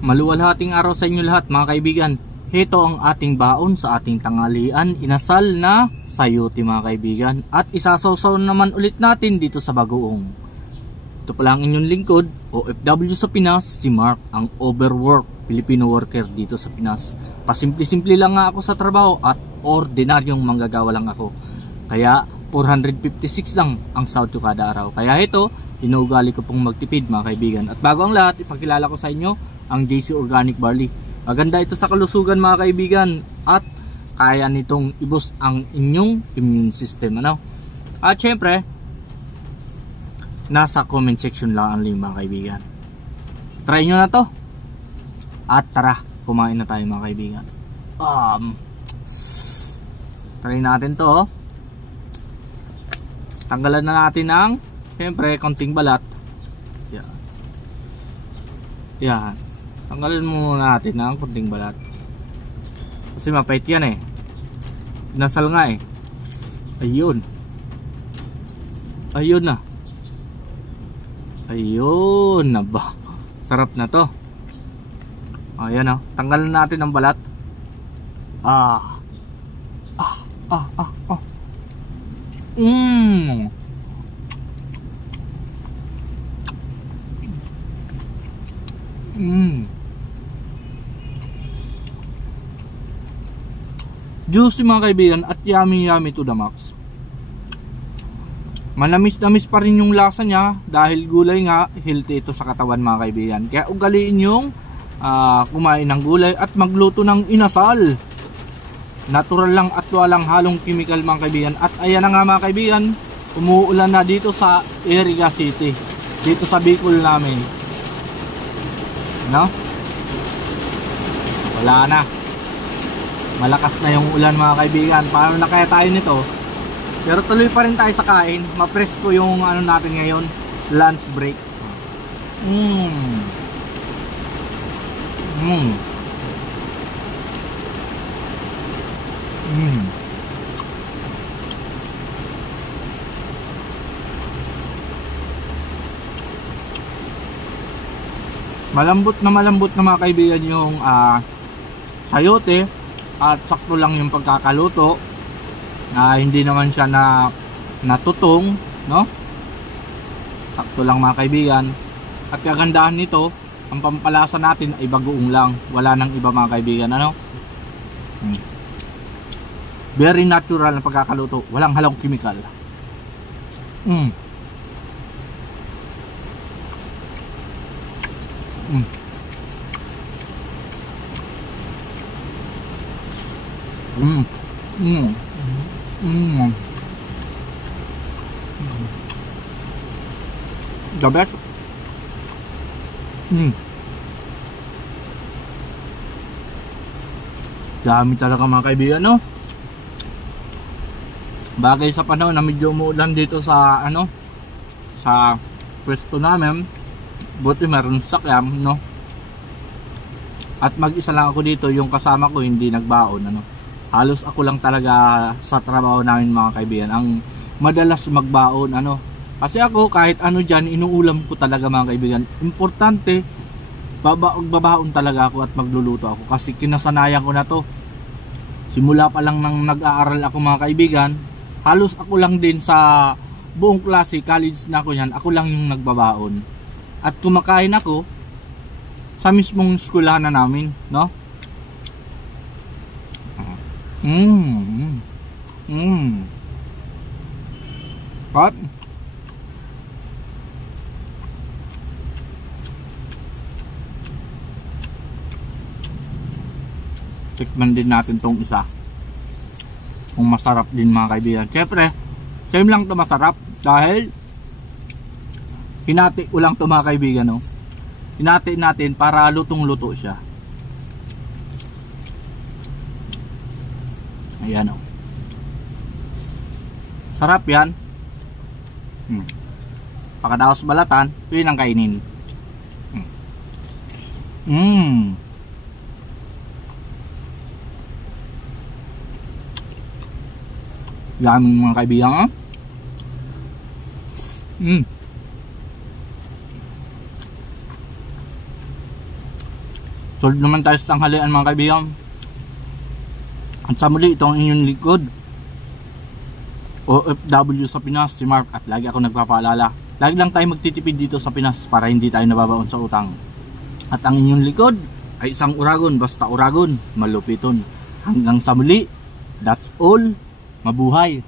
Maluwalhating araw sa inyo lahat mga kaibigan. Ito ang ating baon sa ating tanghalian, inasal na sayote mga kaibigan. At isasawsaw naman ulit natin dito sa bagoong. Ito pala ang inyong lingkod, OFW sa Pinas, si Mark, ang overwork Filipino worker dito sa Pinas. Pasimple-simple lang nga ako sa trabaho at ordinaryong manggagawa lang ako. Kaya 456 lang ang sahod ko kada araw. Kaya ito, inuugali ko pong magtipid mga kaibigan. At bago ang lahat, ipakilala ko sa inyo ang JC Organic Barley. Maganda ito sa kalusugan mga kaibigan at kaya nitong i-boost ang inyong immune system. At syempre, nasa comment section lang ang link mga kaibigan. Try nyo na to. At tara, kumain na tayo mga kaibigan. Try natin to. Tanggalan na natin ng syempre konting balat. Yan. Tanggalin muna natin ng konting balat. Kasi mapait yan eh. Nasal nga eh. Ayun. Ayun na. Ayun na ba. Sarap na to. Ayan o. Tanggalin natin ang balat. Juicy mga kaibigan at yummy to the max. Manamis-namis pa rin yung lasa niya dahil gulay nga, healthy ito sa katawan mga kaibigan. Kaya ugaliin yung kumain ng gulay at magluto ng inasal. Natural lang at walang halong chemical mga kaibigan. At ayan na nga mga kaibigan, umuulan na dito sa Iriga City, dito sa Bicol namin. Wala na. Malakas na yung ulan mga kaibigan. Paano na kaya tayo nito? Pero tuloy pa rin tayo sa kain. Mapresko yung ano natin ngayon, lunch break. Malambot na mga kaibigan yung sayote. At sakto lang yung pagkakaluto na hindi naman siya natutong, no? Sakto lang mga kaibigan. At kagandahan nito, ang pampalasa natin ay bagoong lang, wala nang iba mga kaibigan, Very natural ang pagkakaluto, walang halong chemical. The best. Dami talaga mga kaibigan, no? Bagay sa panahon na medyo umuulan dito sa sa pwesto namin. Buti meron sakyam, no? At mag-isa lang ako dito, yung kasama ko hindi nagbaon, Halos ako lang talaga sa trabaho namin mga kaibigan ang madalas magbaon, Kasi ako kahit ano dyan, inuulam ko talaga mga kaibigan. Importante, babaon talaga ako at magluluto ako. Kasi kinasanayan ko na to. Simula pa lang nang nag-aaral ako mga kaibigan, halos ako lang din sa buong klase, college na ako yan, ako lang yung nagbabaon. At kumakain ako sa mismong eskwelahan na namin, no? At tikman din natin tong isa kung masarap din mga kaibigan. Siyempre same lang to masarap dahil hinati ko lang to mga kaibigan, no? Hinati natin para lutong luto siya. Ayan, sarap yan. Pagkatapos balatan, yun ang kainin. Yummy mga kaibigan, Solve naman tayo sa tanghalian mga kaibigan. At sa muli, ito ang inyong likod, OFW sa Pinas, si Mark. At lagi ako nagpapaalala, lagi lang tayo magtitipid dito sa Pinas para hindi tayo nababaon sa utang. At ang inyong likod ay isang uragon, basta uragon, malupiton. Hanggang sa muli, that's all. Mabuhay.